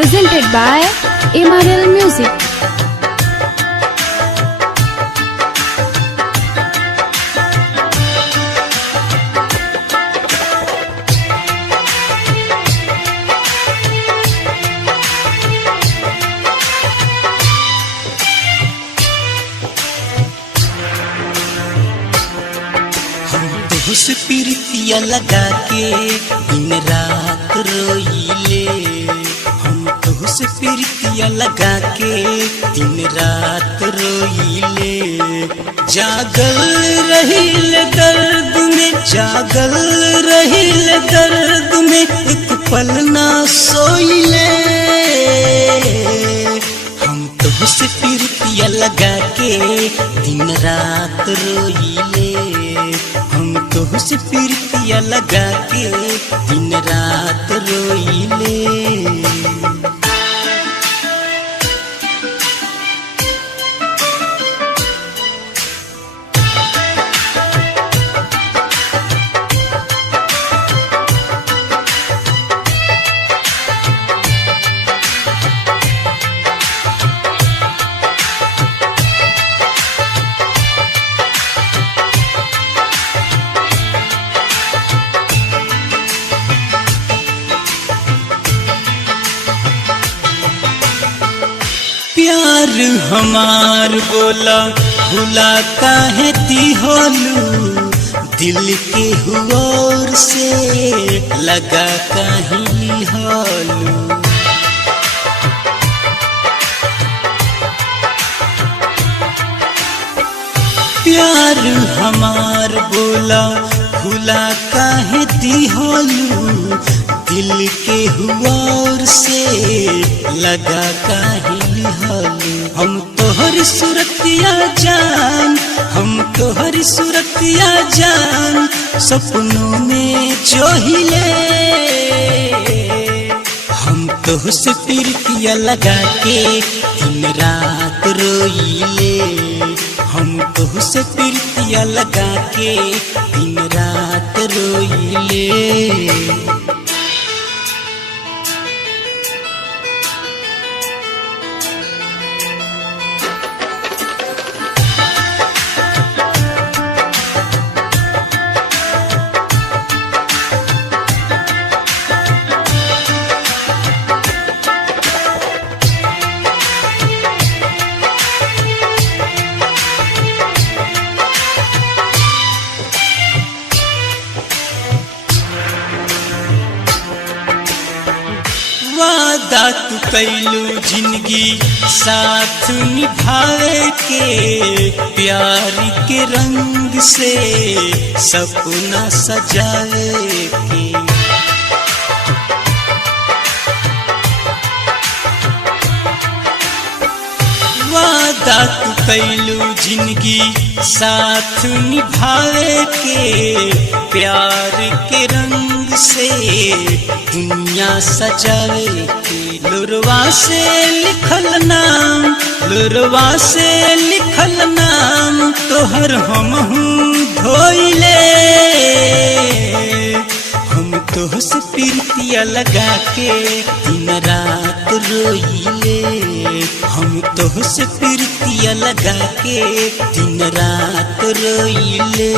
presented by MRL Music. उस प्रीतिया लगा के दिन रात रोइले, हम तो उस प्रीतिया लगा के दिन रात रोइले। जागल रहिल दर्द में, जागल रहिल दर्द में, एक पल ना सोइले। हम तो उस प्रीतिया लगा के दिन रात रोइले, हम तो उस प्रीतिया लगा के दिन रात रोइले। प्यार हमार बोला भुला काहे दिहलू, दिल के हुओर से लगा काहे लिहलू। प्यार हमार बोला भुला काहे दिहलू, दिल के हुओर से लगा काहे लिहलू। हम तोहर सूरतिया जान, हम तोहर सूरतिया जान, सपनों में जोहिले। हम तोहसे प्रीतिया लगा के दिन रात रोइले, हम तोहसे प्रीतिया लगा के दिन रात रोइले। वादा तू कैलू जिंदगी साथ निभाए के, प्यार के रंग से सपना सजाए के। वादा तू कैलू जिंदगी साथ निभाए के, प्यार के रंग से दुनिया सजावे के। लुरवा से लिखल नाम, लुरवा से लिखल नाम, तोहर हमहू धोइले। हम तोहसे प्रीतिया लगा के दिन रात रोइले, हम तोहसे प्रीतिया लगा के दिन रात रोइले।